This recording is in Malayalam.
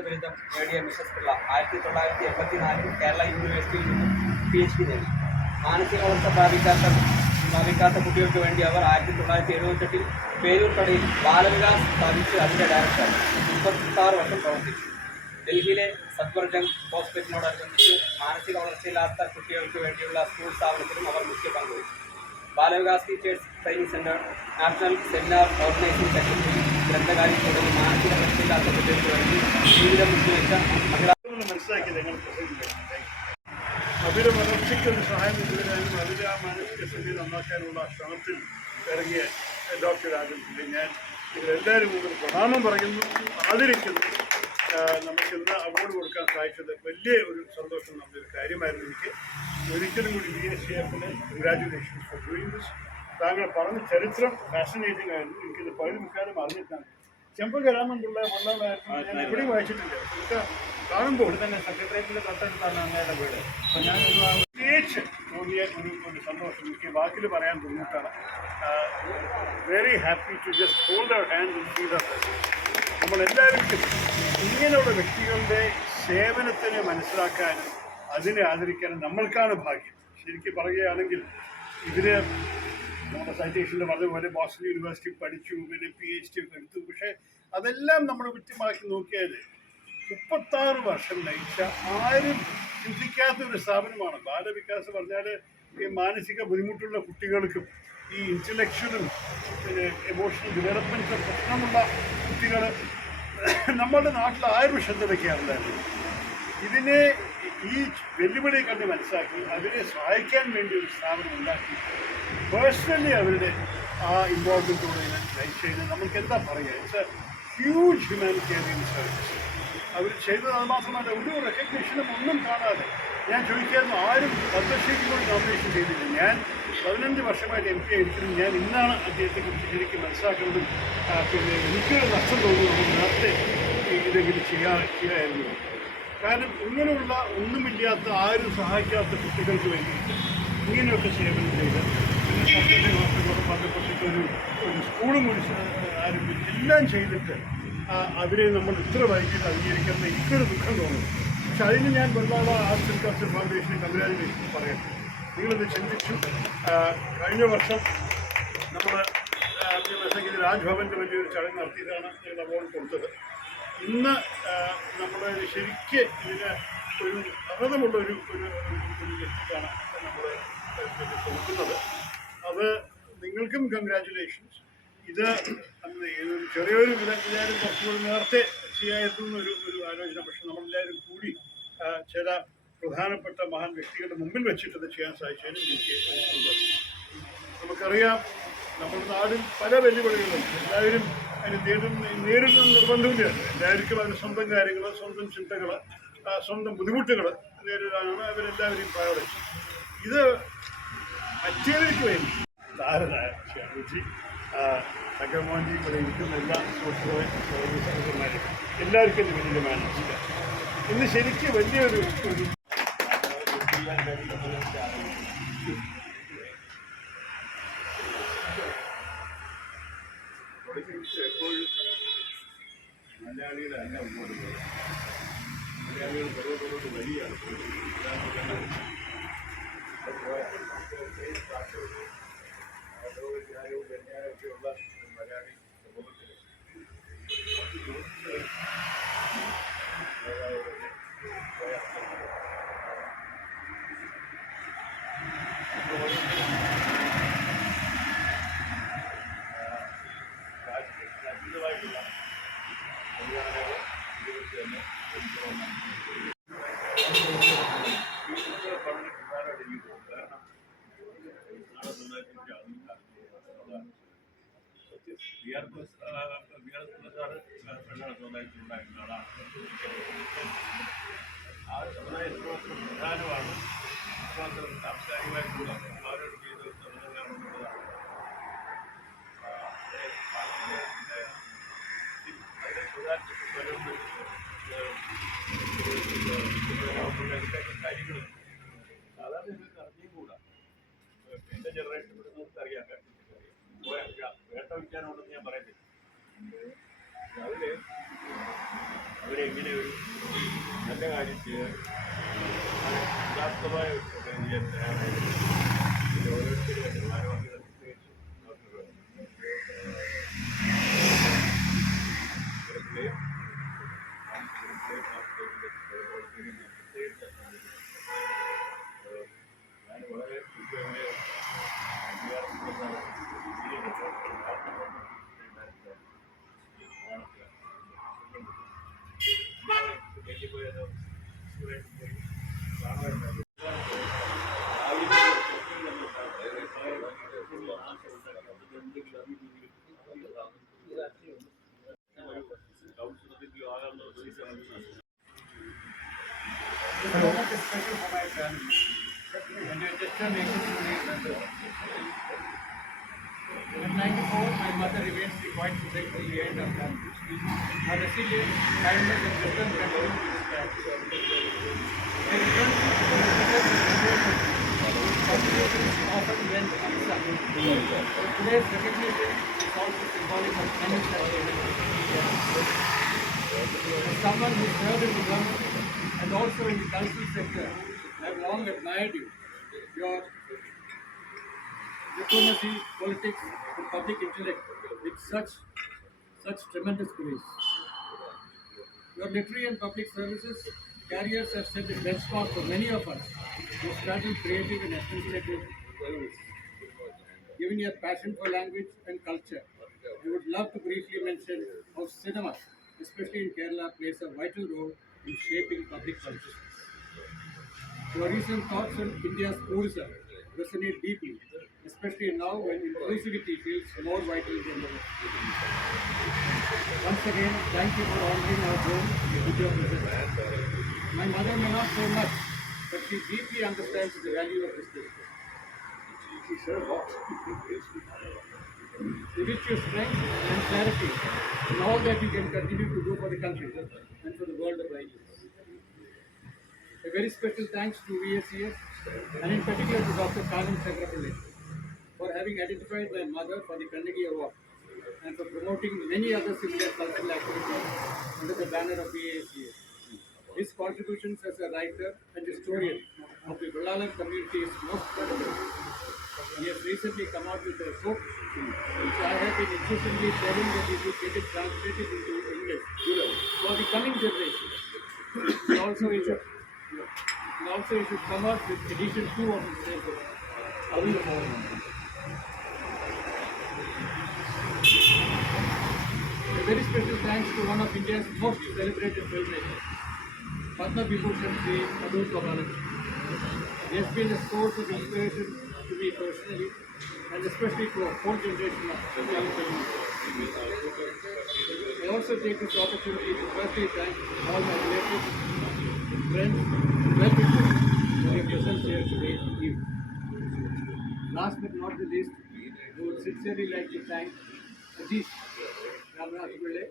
ബിരുദം നേടിയ മിസസ് പിള്ള 1984 കേരള യൂണിവേഴ്സിറ്റിയിൽ നിന്നും PhD നേടി. മാനസിക വളർച്ച പ്രാപിക്കാത്ത കുട്ടികൾക്ക് വേണ്ടി അവർ 1978 പേരൂർക്കടയിൽ ബാലവികാസ് സ്ഥാപിച്ച് അതിൻ്റെ ഡയറക്ടർ 36 വർഷം പ്രവർത്തിച്ചു. ഡൽഹിയിലെ സത്വർജംഗ് ഹോസ്പിറ്റലിനോടനുബന്ധിച്ച് മാനസിക വളർച്ചയില്ലാത്ത കുട്ടികൾക്ക് വേണ്ടിയുള്ള സ്കൂൾ സ്ഥാപനത്തിലും അവർ മുഖ്യ പങ്കുവഹിച്ചു. Balavikas teachers training centre, national seminar organising secretary, ഗ്രന്ഥകാരി തുടങ്ങി മാനസിക വളർച്ചയില്ലാത്ത കുട്ടികൾക്ക് വേണ്ടി ജീവിതം മുൻവെച്ച മഹിളാ അവരുടെ വളർച്ചയ്ക്ക് ഒരു സഹായം കൊണ്ടുവരാനും അവരുടെ ആ മാനസിക സ്ഥിതി നന്നാക്കാനുള്ള ശ്രമത്തിൽ ഇറങ്ങിയ ഡോക്ടർ രാജൻ ഞാൻ ഇവരെല്ലാവരും മുമ്പിൽ പ്രണാമം പറയുന്നു, ആദരിക്കുന്നു. നമുക്കിന്ന് അവാർഡ് കൊടുക്കാൻ സാധിച്ചത് വലിയ ഒരു സന്തോഷം നമ്മളൊരു കാര്യമായിരുന്നു. എനിക്ക് ഒരിക്കലും കൂടി BSCFന് കൺഗ്രാജുലേഷൻസ് ഫോർ ഡൂയിങ് ദിസ്. താങ്കൾ പറഞ്ഞ ചരിത്രം ഫാസിനേറ്റിംഗ് ആയിരുന്നു. എനിക്കിത് പകുതി മുക്കാലും അറിഞ്ഞിട്ടാണ്. ചെമ്പകരാമൻപിള്ള വള്ളമായിരുന്നു ഞാൻ എവിടെയും വായിച്ചിട്ടില്ല. നമുക്ക് കാണുമ്പോൾ തന്നെ സെക്രട്ടേറിയറ്റിൽ തൊട്ടടുത്താണ് അങ്ങയുടെ വീട്. അപ്പോൾ ഞാൻ പ്രത്യേകിച്ച് തോന്നിയ ഒരു സന്തോഷം എനിക്ക് വാക്കിൽ പറയാൻ ബുദ്ധിമുട്ടാണ്. Very happy to just hold അവർ ഹാൻഡ് ആൻഡ് ഫീൽ അവർ പ്രസൻസ്. നമ്മളെല്ലാവർക്കും ഇങ്ങനെയുള്ള വ്യക്തികളുടെ സേവനത്തിനെ മനസ്സിലാക്കാനും അതിനെ ആദരിക്കാനും നമ്മൾക്കാണ് ഭാഗ്യം. ശരിക്കും പറയുകയാണെങ്കിൽ ഇവര് നമ്മുടെ സൈറ്റേഷനിൽ പറഞ്ഞതുപോലെ ബോസ്റ്റൺ യൂണിവേഴ്സിറ്റി പഠിച്ചു, പിന്നെ PhD ഒക്കെ എടുത്തു. പക്ഷേ അതെല്ലാം നമ്മൾ കൃത്യമാക്കി നോക്കിയാൽ 36 വർഷം നയിച്ച ആരും ചിന്തിക്കാത്തൊരു സ്ഥാപനമാണ് ബാലവികാസ്. പറഞ്ഞാൽ ഈ മാനസിക ബുദ്ധിമുട്ടുള്ള കുട്ടികൾക്കും ഈ ഇൻ്റലക്ച്വലും പിന്നെ എമോഷണൽ ഡെവലപ്മെൻറ്റും പ്രശ്നമുള്ള കുട്ടികൾ നമ്മുടെ നാട്ടിൽ 1000 ശ്രദ്ധവയ്ക്കാറുണ്ടായിരുന്നു. ഇതിനെ ഈ വെല്ലുവിളി കണ്ട് മനസ്സിലാക്കി അവരെ സഹായിക്കാൻ വേണ്ടി ഒരു സ്ഥാപനം ഉണ്ടാക്കി പേഴ്സണലി അവരുടെ ആ ഇൻവോൾവ്മെൻറ്റോടെ ചെയ്യുന്നത് നമുക്ക് എന്താ പറയുക, it's a huge humanitarian service അവർ ചെയ്തത്. അത് മാത്രമല്ല ഒരു റെക്കഗ്നേഷനും ഒന്നും കാണാതെ ഞാൻ ചോദിക്കായിരുന്നു, ആരും പദ്മശ്രീക്ക് കൂടി നോമിനേഷൻ ചെയ്തില്ല. ഞാൻ 15 വർഷമായിട്ട് MP ആയിരിക്കുന്നു. ഞാൻ ഇന്നാണ് അദ്ദേഹത്തെക്കുറിച്ച് ശരിക്കും മനസ്സിലാക്കുന്നതും പിന്നെ എനിക്കൊരു നഷ്ടം തോന്നുന്നു നേരത്തെ ഇതെങ്കിലും ചെയ്യായിരുന്നു. കാരണം ഇങ്ങനെയുള്ള ഒന്നുമില്ലാത്ത ആരും സഹായിക്കാത്ത കുട്ടികൾക്ക് വേണ്ടിയിട്ട് ഇങ്ങനെയൊക്കെ സേവനം ചെയ്ത് പിന്നെ സർക്കാർ മാസങ്ങളോട് ബന്ധപ്പെട്ടിട്ട് ഒരു സ്കൂളും ആരംഭിച്ച് എല്ലാം ചെയ്തിട്ട് അവരെ നമ്മൾ ഇത്ര വൈകിട്ട് അംഗീകരിക്കുന്ന എനിക്കൊരു ദുഃഖം തോന്നുന്നു. പക്ഷെ അതിന് ഞാൻ Vellala arts and culture ഫൗണ്ടേഷന് congratulation പറയട്ടെ. നിങ്ങളിത് ചിന്തിച്ചു. കഴിഞ്ഞ വർഷം നമ്മൾ രാജ്ഭവൻ്റെ വലിയൊരു ചടങ്ങ് നടത്തിയതാണ് ഞങ്ങൾ അവാർഡ് കൊടുത്തത്. ഇന്ന് നമ്മൾ ശരിക്ക് ഇതിന് ഒരു അർഹതമുള്ള ഒരു വ്യക്തിക്കാണ് നമ്മൾ കൊടുക്കുന്നത്. അത് നിങ്ങൾക്കും കൺഗ്രാജുലേഷൻസ്. ഇത് ചെറിയൊരു വിചാരം കുറച്ചുകൂടി നേരത്തെ ചെയ്യാമെന്ന ഒരു ആലോചന. പക്ഷെ നമ്മളെല്ലാവരും കൂടി ചില പ്രധാനപ്പെട്ട മഹാൻ വ്യക്തികളുടെ മുമ്പിൽ വെച്ചിട്ടത് ചെയ്യാൻ സാധിച്ചതിന് എനിക്ക് സന്തോഷം. നമുക്കറിയാം നമ്മുടെ നാടിൽ പല വെല്ലുവിളികളുണ്ട്. എല്ലാവരും അതിന് നേരിടുന്ന നിർബന്ധമില്ല. എല്ലാവർക്കും അതിന് സ്വന്തം കാര്യങ്ങൾ, സ്വന്തം ചിന്തകൾ, സ്വന്തം ബുദ്ധിമുട്ടുകൾ നേരിടാനാണ് അവരെല്ലാവരെയും പ്രയോറിറ്റി. ഇത് മറ്റേവർക്ക് വേണ്ടി താരനായ ശ്യാമജി, സകർമോഹൻജി, ഇവിടെ ഇരിക്കുന്ന എല്ലാ സഹോദരന്മാരും എല്ലാവർക്കും ഇത് വലിയ മാനസിക ഇന്ന് ശരിക്കും വലിയൊരു എപ്പോഴും മലയാളികളെ അല്ല മുന്നോട്ട് പോകുന്നത്. മലയാളികൾ പുറകോട്ട് വലിയാണ് ന്യായവും വ്യന്യായമൊക്കെയുള്ള മലയാളി സമൂഹത്തിൽ രാജ്യമായിട്ടുള്ള കല്യാണങ്ങൾ ജീവിതത്തിൽ തന്നെ പഠനപ്രധാനമായിട്ട് എനിക്ക് തോന്നുന്നു. കാരണം 1996 സാറ് പെണ്ണാണ് സമുദായത്തിലുണ്ടായിരുന്ന ആളാണ്. ആ സമുദായത്തിലുള്ള പ്രധാനമാണ് സാംസ്കാരികമായിട്ടുള്ള അവരോട് ചെയ്ത് സമുദായമുള്ളതാണ്. അതിനെ കാര്യങ്ങൾ സാധാരണ ഇവർക്ക് അറിഞ്ഞും കൂടാ. എൻ്റെ ജനറേഷൻ പെടുന്നവർക്ക് അറിയാൻ വേട്ട വിൽക്കാനുണ്ടെന്ന് ഞാൻ പറയുന്നില്ല. അതിൽ അവർ ഇങ്ങനെ ഒരു നല്ല കാര്യം ചെയ്യാൻ യഥാർത്ഥമായ ഒരു ചെയ്യാൻ തയ്യാറായിരുന്നു. ഇത് ഓരോരുത്തരും ഭാരവാഹികൾ പ്രത്യേകിച്ച് ഞാൻ വളരെ This moment is special for my family. And your gesture makes it truly remember. At 94, my mother remains quite sick till the end of life. Her resilience, kindness, and wisdom continue to inspire. I return to often when unsung. Today's recognition is also symbolic of kindness and humanity. As someone who served in the government and also in the cultural sector, I have long admired you. Your diplomacy, politics, and public intellect with such tremendous grace. Your literary and public services careers have set a benchmark for many of us who straddle creative and administrative service. Given your passion for language and culture, I would love to briefly mention how cinema, especially in Kerala, plays a vital role in shaping public culture. Your recent thoughts on India's tourism resonate deeply, especially now when inclusivity feels more vital than ever. Once again, thank you for honoring our home with your presence. My mother may not say much, but she deeply understands the value of this district. She sure walks. We wish you strength and clarity in all that you can continue to do for the country and for the world of ideas. A very special thanks to VSCS and in particular to Dr. Kalam Chakrapalli for having identified my mother for the Carnegie Award and for promoting many other similar cultural activities under the banner of VSCS. His contributions as a writer and historian of the Vellalar community is most credible. He has recently come out with a book which I have been incessantly telling that he should get it translated into English for the coming generation. He also should come out with edition 2 of his same book. A very special thanks to one of India's most celebrated filmmakers, Padma Vibhushan Sri Madhur Kabalan. He has been a source of inspiration to me personally and especially to a whole generation of young filmmakers. I also take this opportunity to firstly thank all my relatives, friends, and well-wishers for your presence here today evening. Last but not the least, I would sincerely like to thank Ajish Ramnath Pillai